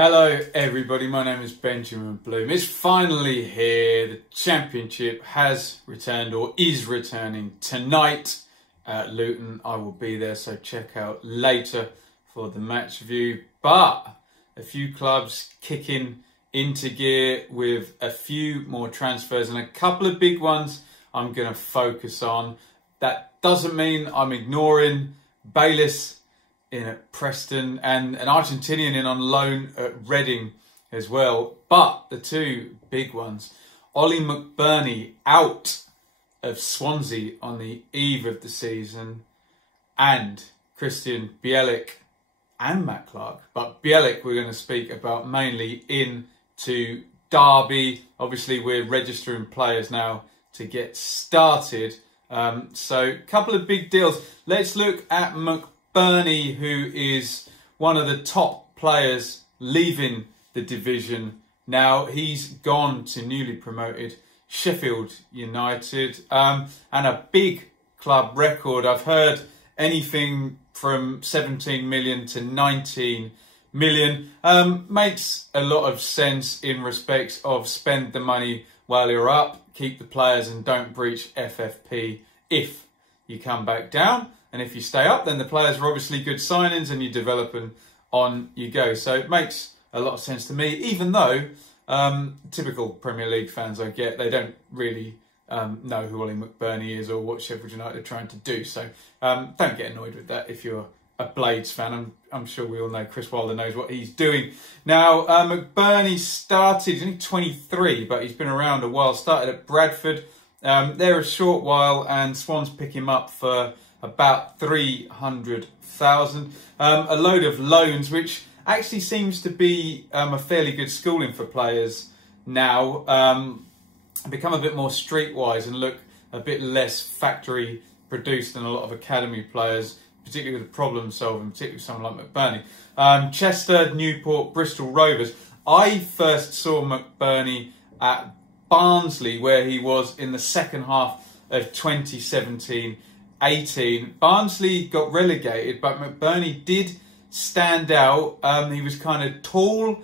Hello everybody, my name is Benjamin Bloom. It's finally here. The championship has returned or is returning tonight at Luton. I will be there, so check out later for the match view. But a few clubs kicking into gear with a few more transfers and a couple of big ones I'm going to focus on. That doesn't mean I'm ignoring Bielik in at Preston and an Argentinian in on loan at Reading as well. But the two big ones, McBurnie out of Swansea on the eve of the season, and Bielik and Matt Clark. But Bielik we're going to speak about mainly into Derby. Obviously we're registering players now to get started. So a couple of big deals. Let's look at McBurnie, who is one of the top players leaving the division now. He's gone to newly promoted Sheffield United, and a big club record. I've heard anything from 17 million to 19 million. Makes a lot of sense in respects of spend the money while you're up, keep the players and don't breach FFP if you come back down. And if you stay up, then the players are obviously good signings and you develop and on you go. So it makes a lot of sense to me, even though typical Premier League fans I get, they don't really know who McBurnie is or what Sheffield United are trying to do. So don't get annoyed with that if you're a Blades fan. I'm sure we all know Chris Wilder knows what he's doing. Now, McBurnie started, he's only 23, but he's been around a while. Started at Bradford. There a short while, and Swans pick him up for about 300,000. A load of loans, which actually seems to be a fairly good schooling for players now. Become a bit more streetwise and look a bit less factory produced than a lot of academy players, particularly with problem solving, particularly someone like McBurnie. Chester, Newport, Bristol Rovers. I first saw McBurnie at Barnsley, where he was in the second half of 2017-18. Barnsley got relegated, but McBurnie did stand out. He was kind of tall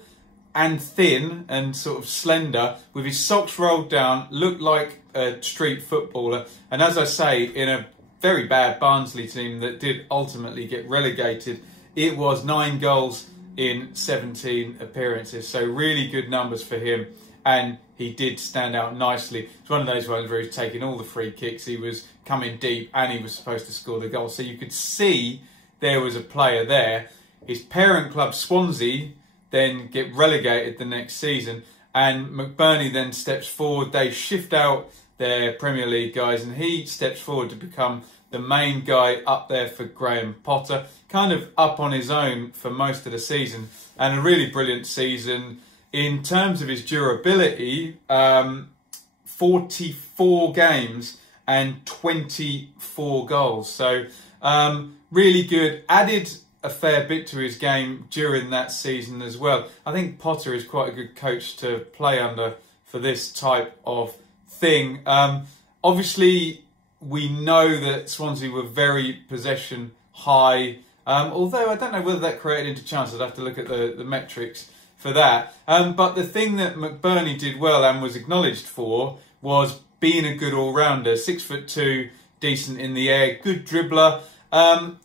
and thin and sort of slender, with his socks rolled down, looked like a street footballer. And as I say, in a very bad Barnsley team that did ultimately get relegated, it was 9 goals in 17 appearances. So really good numbers for him. And he did stand out nicely. It's one of those ones where he's taking all the free kicks. He was coming deep and he was supposed to score the goal. So you could see there was a player there. His parent club, Swansea, then get relegated the next season. And McBurnie then steps forward. They shift out their Premier League guys and he steps forward to become the main guy up there for Graham Potter. Kind of up on his own for most of the season. And a really brilliant season. In terms of his durability, 44 games and 24 goals. So really good. Added a fair bit to his game during that season as well. I think Potter is quite a good coach to play under for this type of thing. Obviously, we know that Swansea were very possession high. Although I don't know whether that created into chances. I'd have to look at the metrics for that. But the thing that McBurnie did well and was acknowledged for was being a good all-rounder. 6'2", decent in the air, good dribbler. I'm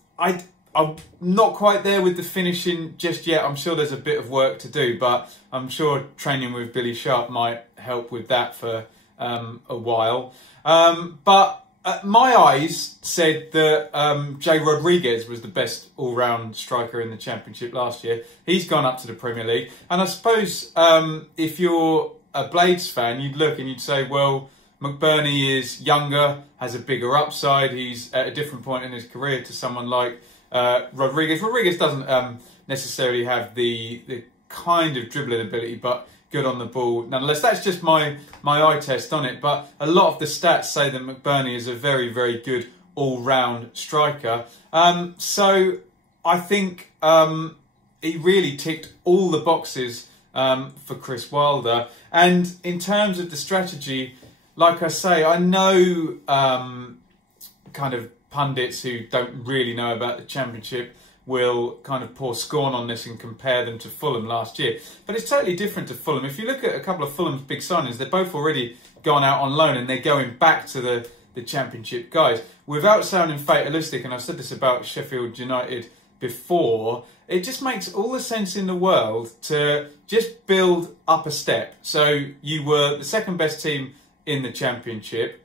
not quite there with the finishing just yet. I'm sure there's a bit of work to do, but I'm sure training with Billy Sharp might help with that for a while. But my eyes said that Jay Rodriguez was the best all-round striker in the Championship last year. He's gone up to the Premier League. And I suppose if you're a Blades fan, you'd look and you'd say, well, McBurnie is younger, has a bigger upside. He's at a different point in his career to someone like Rodriguez. Rodriguez doesn't necessarily have the kind of dribbling ability, but good on the ball nonetheless. That's just my eye test on it, but a lot of the stats say that McBurnie is a very, very good all-round striker. So I think he really ticked all the boxes for Chris Wilder. And in terms of the strategy, like I say, I know kind of pundits who don't really know about the Championship will kind of pour scorn on this and compare them to Fulham last year. But it's totally different to Fulham. If you look at a couple of Fulham's big signings, they're both already gone out on loan and they're going back to the Championship guys. Without sounding fatalistic, and I've said this about Sheffield United before, it just makes all the sense in the world to just build up a step. So you were the second best team in the Championship.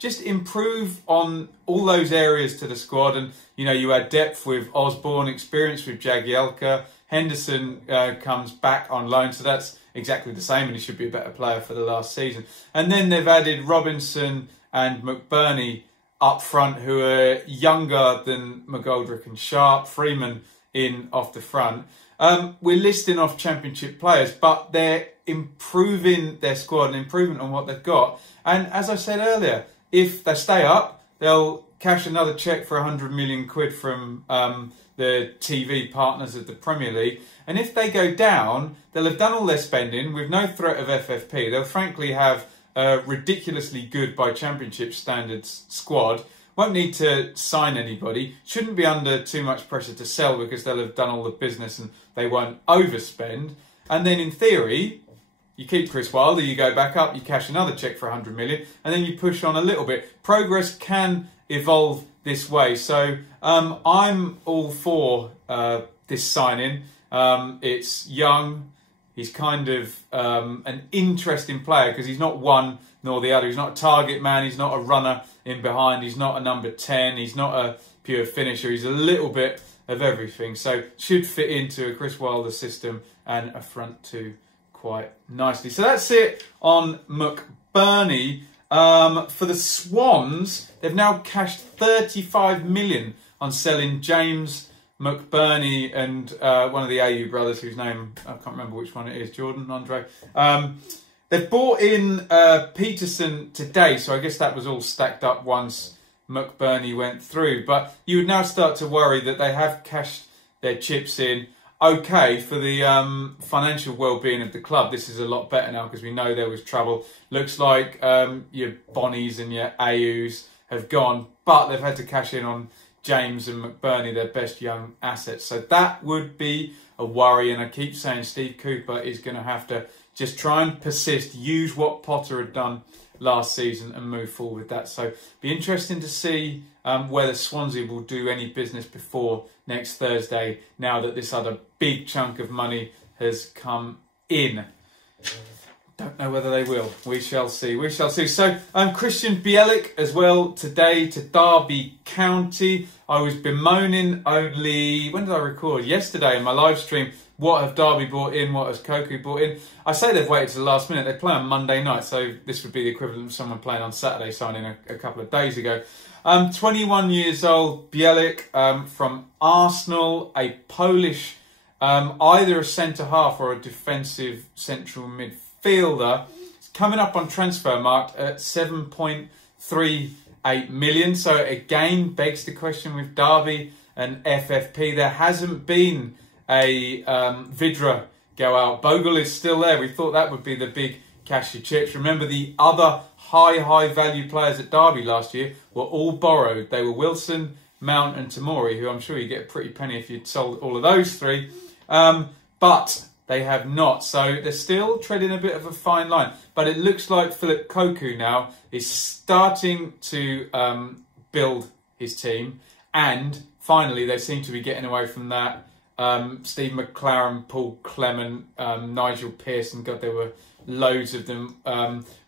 Just improve on all those areas to the squad, and you had depth with Osborne, experience with Jagielka. Henderson comes back on loan, so that's exactly the same, and he should be a better player for the last season. And then they've added Robinson and McBurnie up front, who are younger than McGoldrick and Sharp. Freeman in off the front. We're listing off Championship players, but they're improving their squad and improving on what they've got. And as I said earlier, if they stay up, they'll cash another cheque for 100 million quid from the TV partners of the Premier League. And if they go down, they'll have done all their spending with no threat of FFP. They'll frankly have a ridiculously good by Championship standards squad. Won't need to sign anybody. Shouldn't be under too much pressure to sell because they'll have done all the business and they won't overspend. And then in theory, you keep Chris Wilder, you go back up, you cash another cheque for 100 million, and then you push on a little bit. Progress can evolve this way. So I'm all for this signing. It's young. He's kind of an interesting player because he's not one nor the other. He's not a target man. He's not a runner in behind. He's not a number 10. He's not a pure finisher. He's a little bit of everything. So should fit into a Chris Wilder system and a front two quite nicely. So that's it on McBurnie. For the Swans, they've now cashed 35 million on selling James McBurnie and one of the AU brothers, whose name I can't remember which one it is, Jordan, Andre. They've bought in Peterson today, so I guess that was all stacked up once McBurnie went through. But you would now start to worry that they have cashed their chips in. Okay, for the financial well-being of the club, this is a lot better now because we know there was trouble. Looks like your Bonnies and your AUs have gone, but they've had to cash in on James and McBurnie, their best young assets. So that would be a worry, and I keep saying Steve Cooper is going to have to just try and persist, use what Potter had done last season and move forward with that. So be interesting to see whether Swansea will do any business before next Thursday, now that this other big chunk of money has come in. Don't know whether they will. We shall see. We shall see. So Christian Bielik as well today to Derby County. I was bemoaning only, when did I record? Yesterday in my live stream. What have Derby brought in? What has Koku brought in? I say they've waited to the last minute. They play on Monday night, so this would be the equivalent of someone playing on Saturday, signing a couple of days ago. 21 years old, Bielik from Arsenal, a Polish, either a centre-half or a defensive central midfielder. It's coming up on Transfermarkt at 7.38 million. So again, begs the question with Derby and FFP. There hasn't been a Vidra go out. Bogle is still there. We thought that would be the big cashy chips. Remember, the other high value players at Derby last year were all borrowed. They were Wilson, Mount and Tamori, who I'm sure you get a pretty penny if you'd sold all of those three. But they have not. So they're still treading a bit of a fine line. But it looks like Philip Koku now is starting to build his team. And finally, they seem to be getting away from that Steve McLaren, Paul Clement, Nigel Pearson, God, there were loads of them,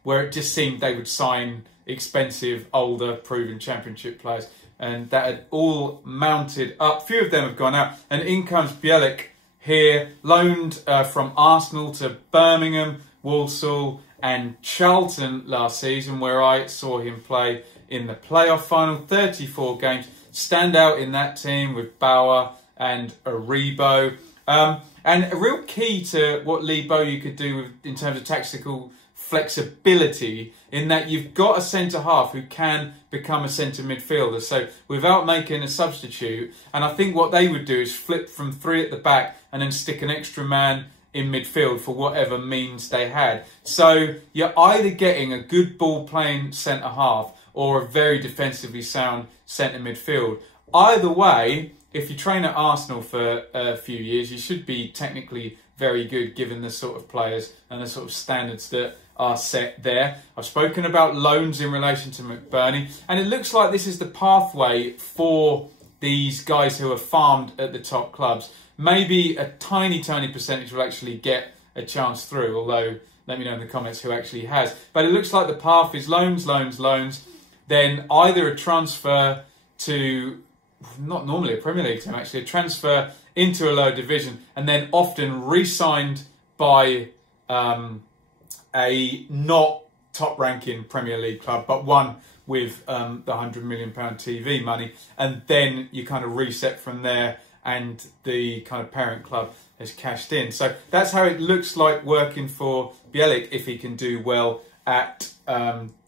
where it just seemed they would sign expensive, older, proven Championship players, and that had all mounted up. A few of them have gone out, and in comes Bielik here, loaned from Arsenal to Birmingham, Walsall and Charlton last season, where I saw him play in the playoff final. 34 games, stand out in that team with Bauer and Aribo. And a real key to what Lee Bowyer could do in terms of tactical flexibility, in that you've got a centre-half who can become a centre midfielder. So without making a substitute, and I think what they would do is flip from three at the back and then stick an extra man in midfield for whatever means they had. So you're either getting a good ball-playing centre-half or a very defensively sound centre midfield. Either way, if you train at Arsenal for a few years, you should be technically very good given the sort of players and the sort of standards that are set there. I've spoken about loans in relation to McBurnie, and it looks like this is the pathway for these guys who are farmed at the top clubs. Maybe a tiny percentage will actually get a chance through, although let me know in the comments who actually has. But it looks like the path is loans, then either a transfer to, not normally a Premier League team actually, a transfer into a lower division, and then often re-signed by a not top-ranking Premier League club, but one with the £100 million TV money, and then you kind of reset from there, and the kind of parent club has cashed in. So that's how it looks like working for Bielik if he can do well at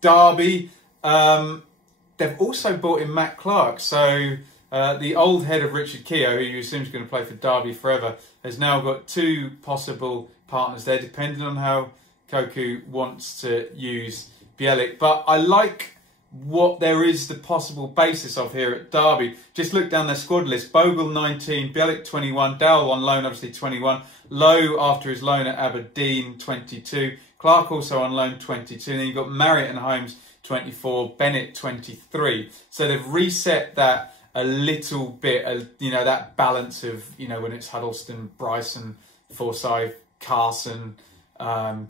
Derby. They've also brought in Matt Clark, so the old head of Richard Keogh, who you assume is going to play for Derby forever, has now got two possible partners there, depending on how Koku wants to use Bielik. But I like what there is the possible basis of here at Derby. Just look down their squad list. Bogle 19, Bielik 21, Dowell on loan obviously 21, Lowe after his loan at Aberdeen 22, Clark also on loan 22, and then you've got Marriott and Holmes 24, Bennett 23. So they've reset that a little bit, you know, that balance of, you know, when it's Huddleston, Bryson, Forsyth, Carson,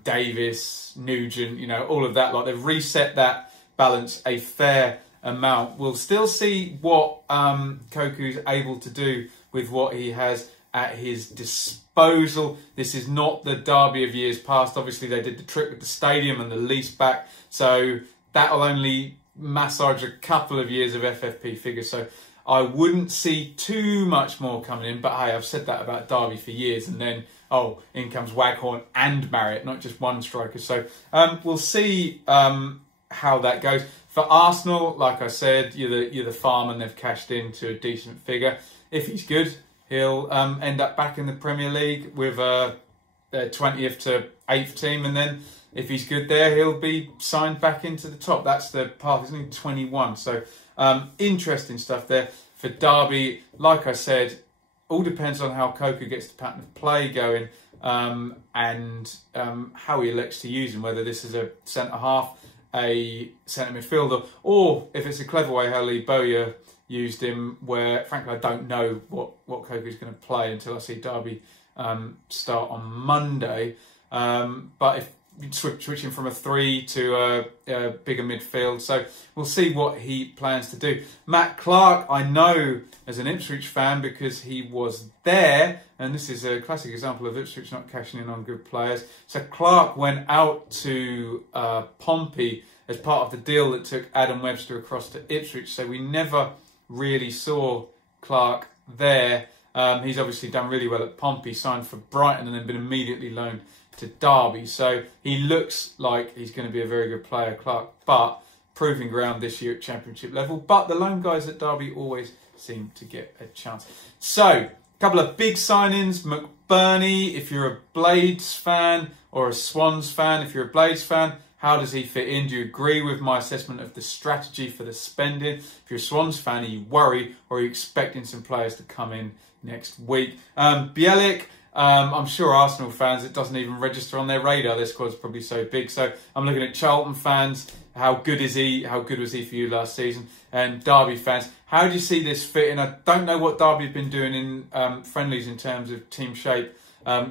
Davis, Nugent, you know, all of that. Like, they've reset that balance a fair amount. We'll still see what Koku's able to do with what he has at his disposal. This is not the Derby of years past. Obviously, they did the trick with the stadium and the lease back, so that'll only massage a couple of years of FFP figures. So I wouldn't see too much more coming in. But hey, I've said that about Derby for years, and then oh, in comes Waghorn and Marriott, not just one striker. So we'll see how that goes. For Arsenal, like I said, you're the farm, and they've cashed into a decent figure. If he's good, he'll end up back in the Premier League with a 20th to 8th team, and then if he's good there, he'll be signed back into the top. That's the path. He's only 21, so interesting stuff there. For Derby, like I said, all depends on how Koku gets the pattern of play going, and how he elects to use him, whether this is a centre-half, a centre midfielder, or if it's a clever way how Lee Bowyer used him, where frankly I don't know what Koku's going to play until I see Derby start on Monday. But if switching from a 3 to a bigger midfield, so we'll see what he plans to do. Matt Clark, I know as an Ipswich fan because he was there, and this is a classic example of Ipswich not cashing in on good players. So Clark went out to Pompey as part of the deal that took Adam Webster across to Ipswich, so we never really saw Clark there. He's obviously done really well at Pompey, signed for Brighton, and then been immediately loaned to Derby. So he looks like he's going to be a very good player, Clark, but proving ground this year at Championship level. But the lone guys at Derby always seem to get a chance. So, a couple of big signings. McBurnie, if you're a Blades fan, or a Swans fan, if you're a Blades fan, how does he fit in? Do you agree with my assessment of the strategy for the spending? If you're a Swans fan, are you worried, or are you expecting some players to come in next week? Bielik, I'm sure Arsenal fans, it doesn't even register on their radar. Their squad's probably so big. So I'm looking at Charlton fans. How good is he? How good was he for you last season? And Derby fans, how do you see this fitting? I don't know what Derby have been doing in friendlies in terms of team shape.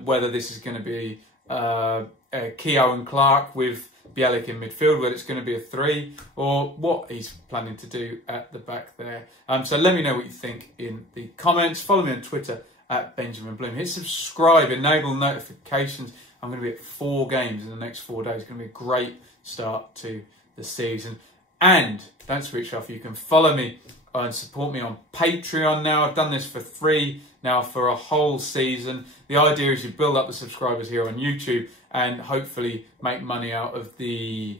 Whether this is going to be Keogh and Clark with Bielik in midfield, whether it's going to be a 3, or what he's planning to do at the back there. So let me know what you think in the comments. Follow me on Twitter at Benjamin Bloom. Hit subscribe, enable notifications. I'm going to be at 4 games in the next 4 days. It's going to be a great start to the season. And don't switch off. You can follow me and support me on Patreon now. I've done this for free now for a whole season. The idea is you build up the subscribers here on YouTube and hopefully make money out of the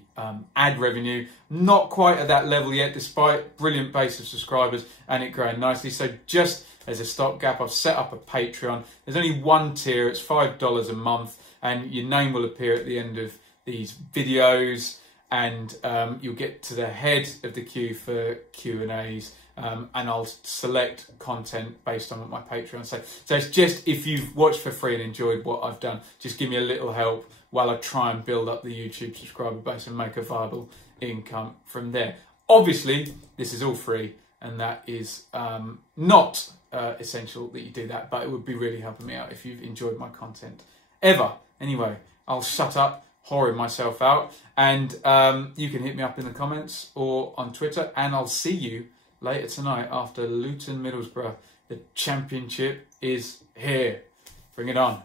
ad revenue. Not quite at that level yet, despite brilliant base of subscribers and it growing nicely. So just as a stopgap, I've set up a Patreon. There's only one tier, it's $5 a month, and your name will appear at the end of these videos. and you'll get to the head of the queue for Q&As, and I'll select content based on what my Patreon say. So it's just, if you've watched for free and enjoyed what I've done, just give me a little help while I try and build up the YouTube subscriber base and make a viable income from there. Obviously, this is all free, and that is not essential that you do that, but it would be really helping me out if you've enjoyed my content ever. Anyway, I'll shut up, whoring myself out, and you can hit me up in the comments or on Twitter, and I'll see you later tonight after Luton Middlesbrough. The championship is here. Bring it on.